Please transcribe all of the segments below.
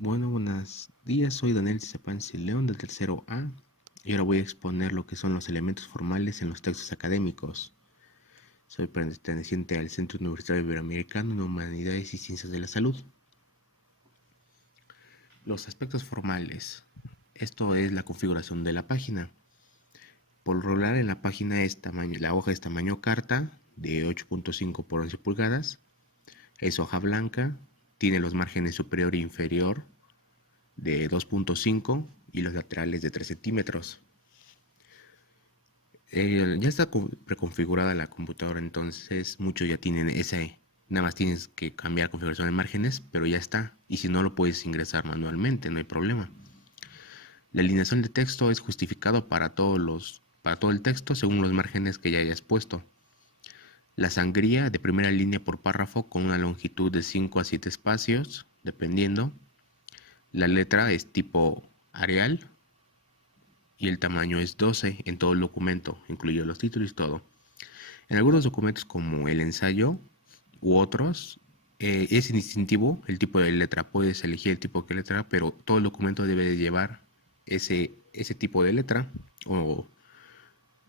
Bueno, buenos días, soy Daniel Zapansi León del tercero A y ahora voy a exponer lo que son los elementos formales en los textos académicos. Soy perteneciente al Centro Universitario Iberoamericano en Humanidades y Ciencias de la Salud. Los aspectos formales. Esto es la configuración de la página. Por lo regular en la página la hoja es tamaño carta de 8.5 por 11 pulgadas. Es hoja blanca, tiene los márgenes superior e inferior de 2.5 y los laterales de 3 centímetros. Ya está preconfigurada la computadora, entonces muchos ya tienen ese, nada más tienes que cambiar configuración de márgenes, pero ya está. Y si no, lo puedes ingresar manualmente, no hay problema. La alineación de texto es justificado para todo el texto según los márgenes que ya hayas puesto. La sangría de primera línea por párrafo con una longitud de 5 a 7 espacios, dependiendo. La letra es tipo Arial y el tamaño es 12 en todo el documento, incluye los títulos y todo. En algunos documentos como el ensayo u otros, es indistintivo el tipo de letra. Puedes elegir el tipo de letra, pero todo el documento debe de llevar ese tipo de letra. O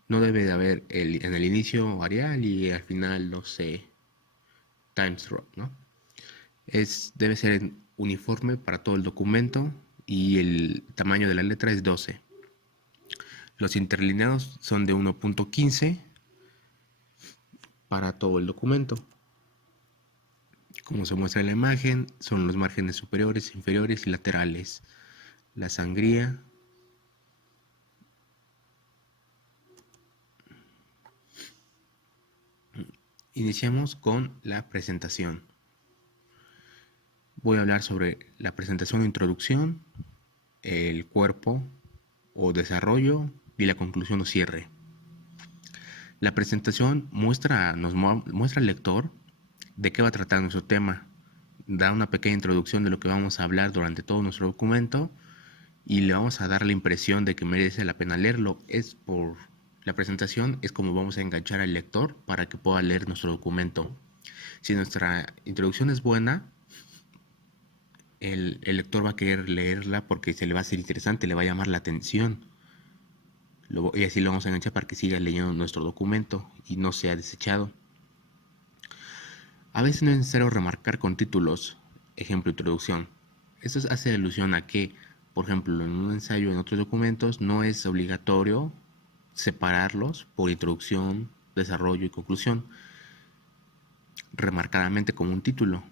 no debe de haber en el inicio Arial y al final, no sé, Times Rock, ¿no? Debe ser uniforme para todo el documento y el tamaño de la letra es 12. Los interlineados son de 1.15 para todo el documento. Como se muestra en la imagen, son los márgenes superiores, inferiores y laterales. La sangría. Iniciamos con la presentación. Voy a hablar sobre la presentación o introducción, el cuerpo o desarrollo y la conclusión o cierre. La presentación nos muestra al lector de qué va a tratar nuestro tema. Da una pequeña introducción de lo que vamos a hablar durante todo nuestro documento y le vamos a dar la impresión de que merece la pena leerlo. La presentación es como vamos a enganchar al lector para que pueda leer nuestro documento. Si nuestra introducción es buena, el lector va a querer leerla porque se le va a hacer interesante, le va a llamar la atención. Y así lo vamos a enganchar para que siga leyendo nuestro documento y no sea desechado. A veces no es necesario remarcar con títulos, ejemplo, introducción. Esto hace alusión a que, por ejemplo, en un ensayo en otros documentos no es obligatorio separarlos por introducción, desarrollo y conclusión, remarcadamente como un título.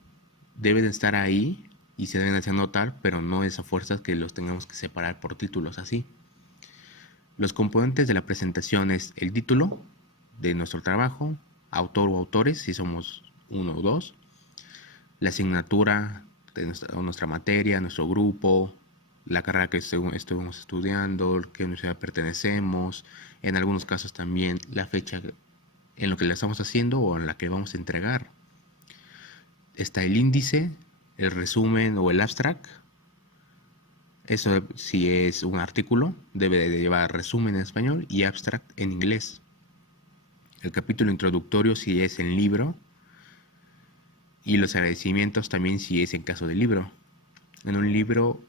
Deben estar ahí y se deben hacer notar, pero no es a fuerzas que los tengamos que separar por títulos así. Los componentes de la presentación es el título de nuestro trabajo, autor o autores, si somos uno o dos, la asignatura de nuestra materia, nuestro grupo, la carrera que estuvimos estudiando, qué universidad pertenecemos, en algunos casos también la fecha en lo que la estamos haciendo o en la que vamos a entregar. Está el índice, el resumen o el abstract. Eso, si es un artículo, debe de llevar resumen en español y abstract en inglés. El capítulo introductorio si es en libro y los agradecimientos también si es en caso de libro. En un libro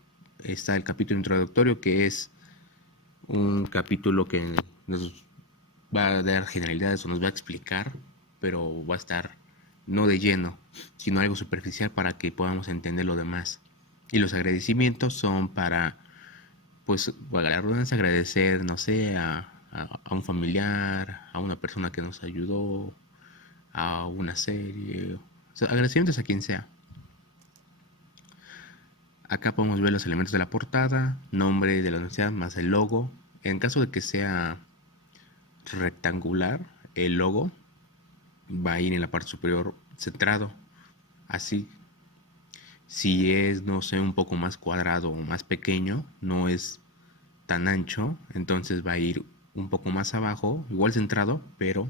está el capítulo introductorio, que es un capítulo que nos va a dar generalidades o nos va a explicar, pero va a estar no de lleno, sino algo superficial para que podamos entender lo demás. Y los agradecimientos son para, pues, para la redundancia, agradecer, no sé, a un familiar, a una persona que nos ayudó, a una serie, o sea, agradecimientos a quien sea. Acá podemos ver los elementos de la portada, nombre de la universidad más el logo. En caso de que sea rectangular, el logo va a ir en la parte superior centrado. Así, si es, no sé, un poco más cuadrado o más pequeño, no es tan ancho, entonces va a ir un poco más abajo, igual centrado, pero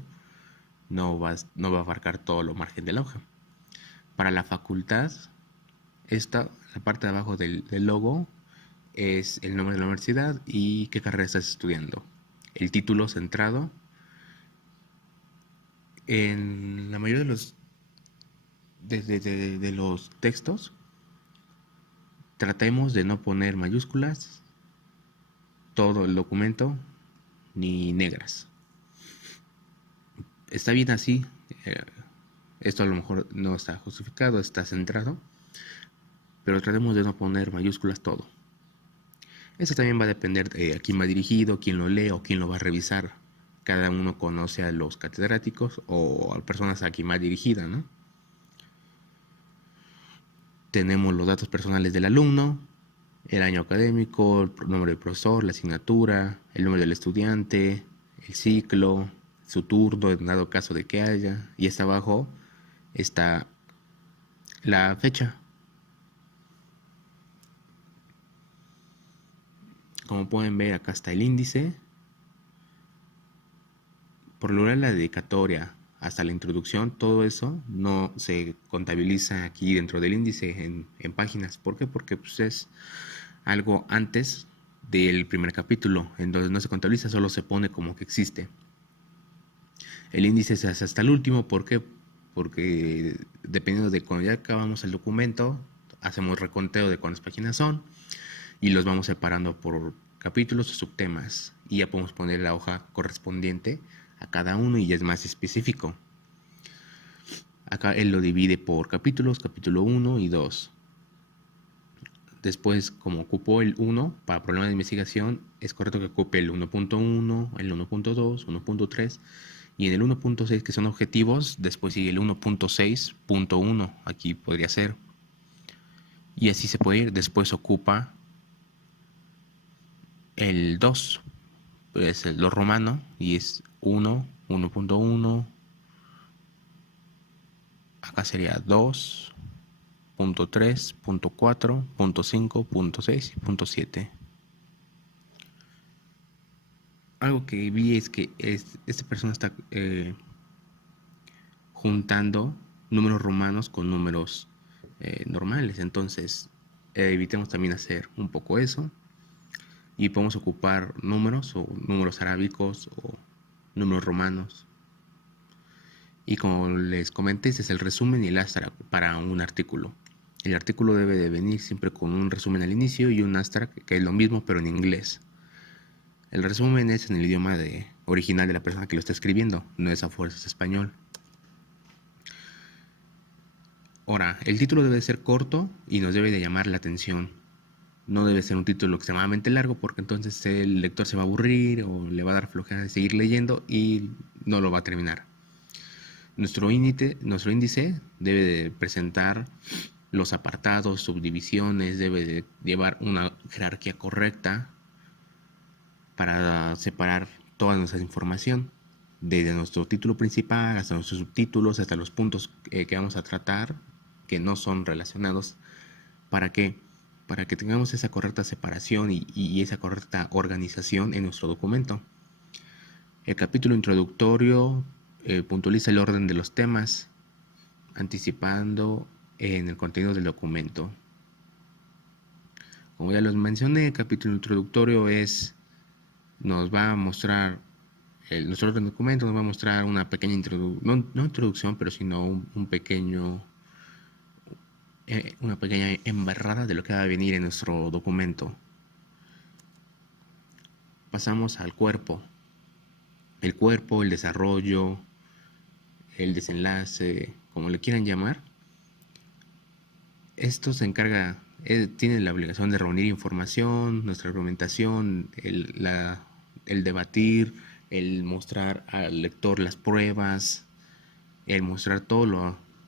no va a abarcar todo lo margen de la hoja. Para la facultad, la parte de abajo del logo es el nombre de la universidad y qué carrera estás estudiando. El título centrado. En la mayoría de los textos tratemos de no poner mayúsculas todo el documento ni negras. Está bien así. Esto a lo mejor no está justificado, está centrado, pero tratemos de no poner mayúsculas todo. Eso también va a depender de a quién va dirigido, quién lo lee o quién lo va a revisar. Cada uno conoce a los catedráticos o a personas a quien va dirigida, ¿no? Tenemos los datos personales del alumno, el año académico, el nombre del profesor, la asignatura, el nombre del estudiante, el ciclo, su turno en dado caso de que haya, y hasta abajo está la fecha. Como pueden ver, acá está el índice. Por lo general, la dedicatoria hasta la introducción, todo eso no se contabiliza aquí dentro del índice en páginas. ¿Por qué? Porque pues, es algo antes del primer capítulo, entonces no se contabiliza, solo se pone como que existe. El índice se hace hasta el último. ¿Por qué? Porque dependiendo de cuando ya acabamos el documento, hacemos reconteo de cuántas páginas son y los vamos separando por capítulos o subtemas, y ya podemos poner la hoja correspondiente a cada uno y ya es más específico. Acá él lo divide por capítulos, capítulo 1 y 2. Después, como ocupó el 1 para problemas de investigación, es correcto que ocupe el 1.1, el 1.2, 1.3, y en el 1.6, que son objetivos, después sigue el 1.6.1, aquí podría ser. Y así se puede ir. Después ocupa el 2, pues lo romano, y es 1, 1.1, acá sería 2, punto 3, punto 4, punto 5, punto 6 y punto 7. Algo que vi es que esta persona está juntando números romanos con números normales, entonces evitemos también hacer un poco eso y podemos ocupar números o números arábicos o números romanos. Y como les comenté, este es el resumen y el astra para un artículo. El artículo debe de venir siempre con un resumen al inicio y un astra que es lo mismo pero en inglés. El resumen es en el idioma original de la persona que lo está escribiendo, no es a fuerzas español. Ahora, el título debe ser corto y nos debe de llamar la atención. No debe ser un título extremadamente largo porque entonces el lector se va a aburrir o le va a dar flojera de seguir leyendo y no lo va a terminar. Nuestro índice debe de presentar los apartados, subdivisiones, debe de llevar una jerarquía correcta para separar toda nuestra información, desde nuestro título principal hasta nuestros subtítulos, hasta los puntos que vamos a tratar que no son relacionados. ¿Para qué? Para que tengamos esa correcta separación y esa correcta organización en nuestro documento. El capítulo introductorio puntualiza el orden de los temas, anticipando en el contenido del documento. Como ya los mencioné, el capítulo introductorio nos va a mostrar, nuestro orden de documento nos va a mostrar una pequeña introducción, no introducción, pero sino una pequeña embarrada de lo que va a venir en nuestro documento. Pasamos al cuerpo. El cuerpo, el desarrollo, el desenlace, como le quieran llamar. Esto se encarga, tiene la obligación de reunir información, nuestra argumentación, el debatir, el mostrar al lector las pruebas, el mostrar todos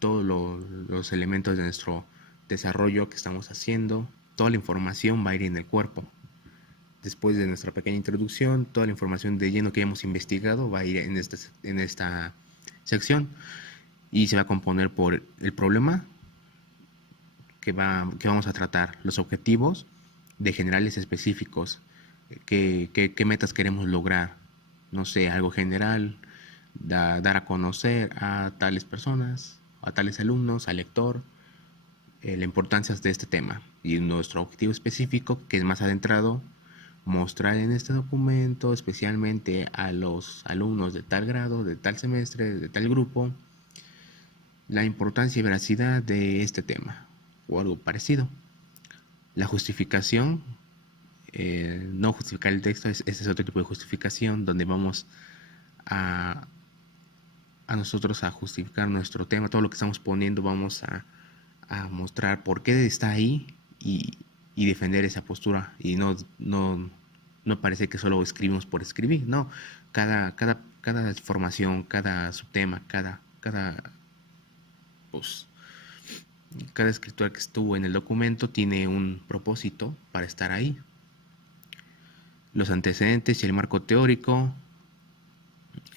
los elementos de nuestro desarrollo que estamos haciendo. Toda la información va a ir en el cuerpo. Después de nuestra pequeña introducción, toda la información de lleno que hemos investigado va a ir en esta sección y se va a componer por el problema que vamos a tratar, los objetivos de generales específicos, qué metas queremos lograr, no sé, algo general, dar a conocer a tales personas, a tales alumnos, al lector, la importancia de este tema y nuestro objetivo específico, que es más adentrado, mostrar en este documento, especialmente a los alumnos de tal grado, de tal semestre, de tal grupo, la importancia y veracidad de este tema o algo parecido. La justificación, no justificar el texto, ese es otro tipo de justificación donde vamos a, a nosotros a justificar nuestro tema, todo lo que estamos poniendo, vamos a mostrar por qué está ahí y defender esa postura y no parece que solo escribimos por escribir, no, cada formación, cada subtema, pues, cada escritura que estuvo en el documento tiene un propósito para estar ahí. Los antecedentes y el marco teórico,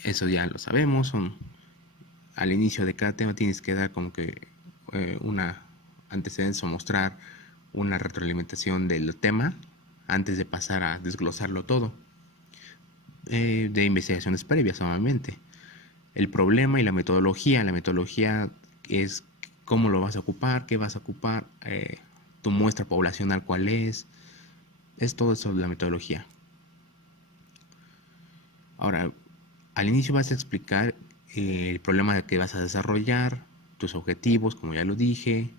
eso ya lo sabemos, al inicio de cada tema tienes que dar como que una antecedente o mostrar una retroalimentación del tema antes de pasar a desglosarlo todo, de investigaciones previas obviamente. El problema y la metodología es cómo lo vas a ocupar, qué vas a ocupar, tu muestra poblacional cuál es todo eso de la metodología. Ahora, al inicio vas a explicar el problema que vas a desarrollar, tus objetivos, como ya lo dije,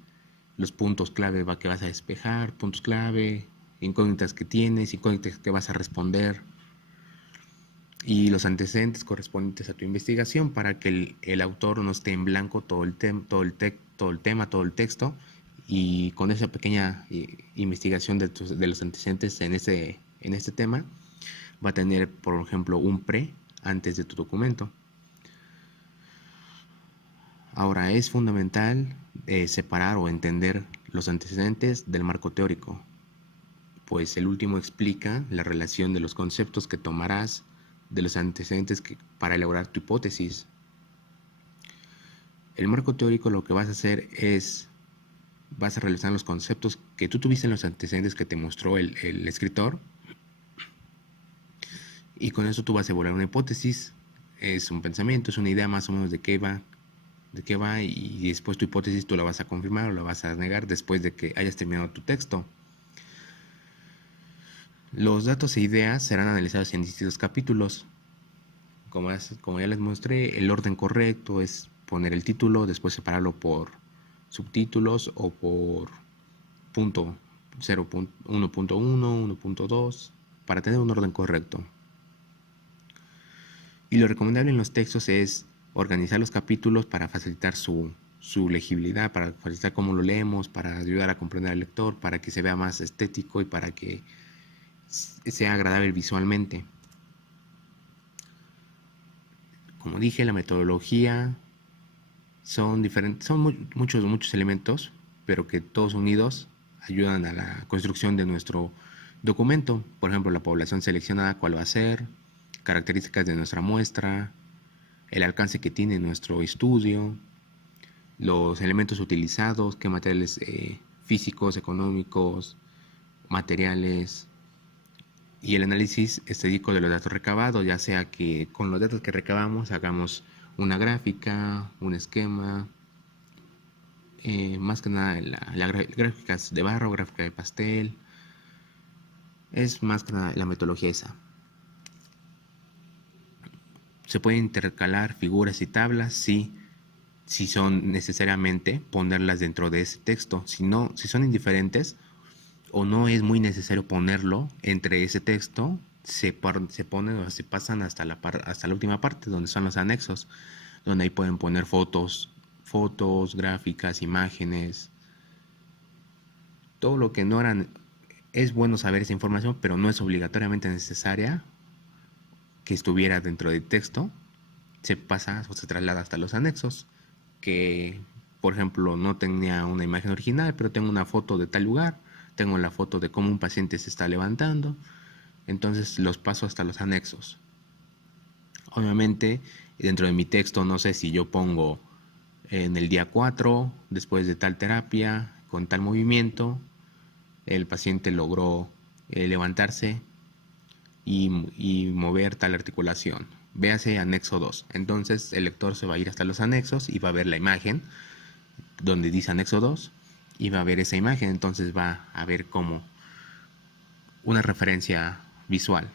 los puntos clave que vas a despejar, puntos clave, incógnitas que tienes, incógnitas que vas a responder y los antecedentes correspondientes a tu investigación para que el autor no esté en blanco todo el tema, todo el texto, y con esa pequeña investigación de los antecedentes en este tema va a tener, por ejemplo, un pre antes de tu documento. Ahora, es fundamental separar o entender los antecedentes del marco teórico, pues el último explica la relación de los conceptos que tomarás de los antecedentes para elaborar tu hipótesis. El marco teórico lo que vas a hacer es, vas a realizar los conceptos que tú tuviste en los antecedentes que te mostró el escritor, y con eso tú vas a elaborar una hipótesis, es un pensamiento, es una idea más o menos de qué va, y después tu hipótesis tú la vas a confirmar o la vas a negar después de que hayas terminado tu texto. Los datos e ideas serán analizados en distintos capítulos. Como ya les mostré, el orden correcto es poner el título, después separarlo por subtítulos o por punto 1.1, 1.2, para tener un orden correcto. Y lo recomendable en los textos es organizar los capítulos para facilitar su legibilidad, para facilitar cómo lo leemos, para ayudar a comprender al lector, para que se vea más estético y para que sea agradable visualmente. Como dije, la metodología son diferentes, son muchos elementos, pero que todos unidos ayudan a la construcción de nuestro documento. Por ejemplo, la población seleccionada, cuál va a ser, características de nuestra muestra, el alcance que tiene nuestro estudio, los elementos utilizados, qué materiales físicos, económicos, materiales, y el análisis estadístico de los datos recabados, ya sea que con los datos que recabamos hagamos una gráfica, un esquema, más que nada gráficas de barro, gráfica de pastel, es más que nada la metodología esa. Se pueden intercalar figuras y tablas si son necesariamente ponerlas dentro de ese texto. Si son indiferentes o no es muy necesario ponerlo entre ese texto, se ponen o se pasan hasta la última parte donde son los anexos, donde ahí pueden poner fotos, gráficas, imágenes, todo lo que no eran. Es bueno saber esa información, pero no es obligatoriamente necesaria que estuviera dentro del texto. Se pasa o se traslada hasta los anexos, que por ejemplo no tenía una imagen original, pero tengo una foto de tal lugar, tengo la foto de cómo un paciente se está levantando, entonces los paso hasta los anexos. Obviamente dentro de mi texto no sé si yo pongo en el día 4, después de tal terapia, con tal movimiento, el paciente logró levantarse y mover tal articulación. Véase anexo 2. Entonces el lector se va a ir hasta los anexos y va a ver la imagen donde dice anexo 2 y va a ver esa imagen. Entonces va a ver como una referencia visual.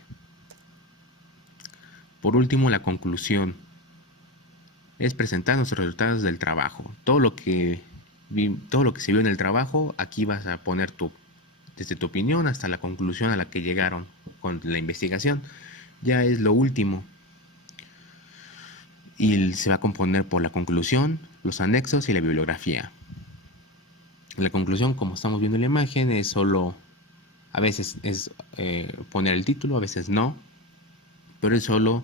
Por último, la conclusión es presentar los resultados del trabajo. Todo lo que se vio en el trabajo, aquí vas a poner desde tu opinión hasta la conclusión a la que llegaron con la investigación. Ya es lo último. Y se va a componer por la conclusión, los anexos y la bibliografía. La conclusión, como estamos viendo en la imagen, es solo, a veces es poner el título, a veces no, pero es solo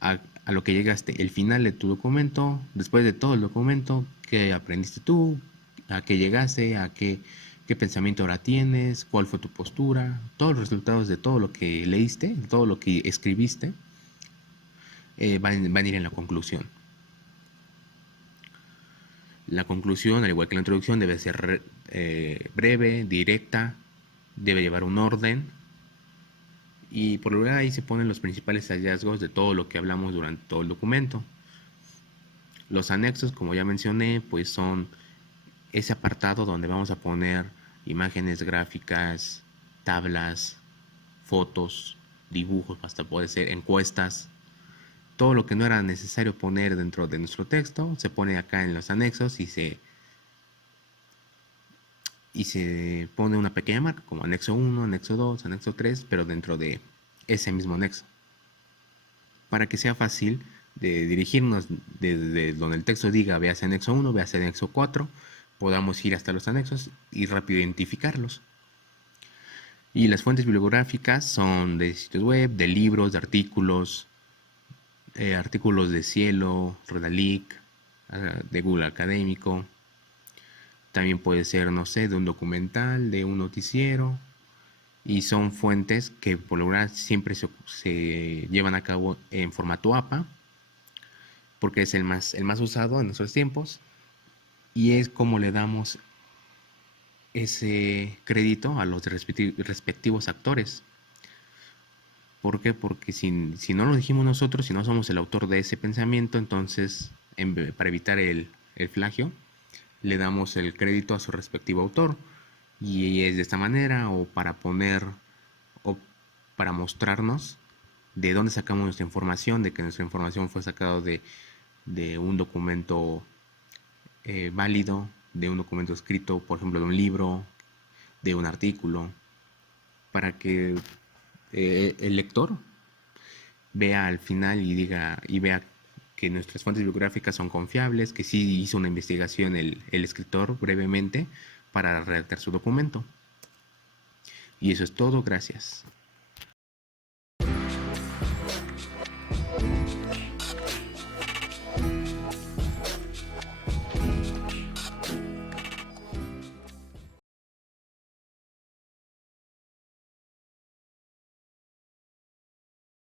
a lo que llegaste, el final de tu documento, después de todo el documento, qué aprendiste tú, a qué llegaste, qué pensamiento ahora tienes, cuál fue tu postura, todos los resultados de todo lo que leíste, de todo lo que escribiste, van a ir en la conclusión. La conclusión, al igual que la introducción, debe ser breve, directa, debe llevar un orden, y por lo general ahí se ponen los principales hallazgos de todo lo que hablamos durante todo el documento. Los anexos, como ya mencioné, pues son ese apartado donde vamos a poner imágenes gráficas, tablas, fotos, dibujos, hasta puede ser encuestas. Todo lo que no era necesario poner dentro de nuestro texto se pone acá en los anexos y se pone una pequeña marca como anexo 1, anexo 2, anexo 3, pero dentro de ese mismo anexo, para que sea fácil de dirigirnos desde donde el texto diga véase anexo 1, véase anexo 4, podamos ir hasta los anexos y rápido identificarlos. Y las fuentes bibliográficas son de sitios web, de libros, de artículos, artículos de Cielo, Redalic, de Google Académico. También puede ser, no sé, de un documental, de un noticiero. Y son fuentes que por lo general siempre se llevan a cabo en formato APA, porque es el más usado en nuestros tiempos. Y es como le damos ese crédito a los respectivos actores. ¿Por qué? Porque si no lo dijimos nosotros, si no somos el autor de ese pensamiento, entonces para evitar el plagio, le damos el crédito a su respectivo autor. Y es de esta manera, o para mostrarnos de dónde sacamos nuestra información, de que nuestra información fue sacada de un documento válido, de un documento escrito, por ejemplo, de un libro, de un artículo, para que el lector vea al final y vea que nuestras fuentes bibliográficas son confiables, que sí hizo una investigación el escritor brevemente para redactar su documento. Y eso es todo, gracias.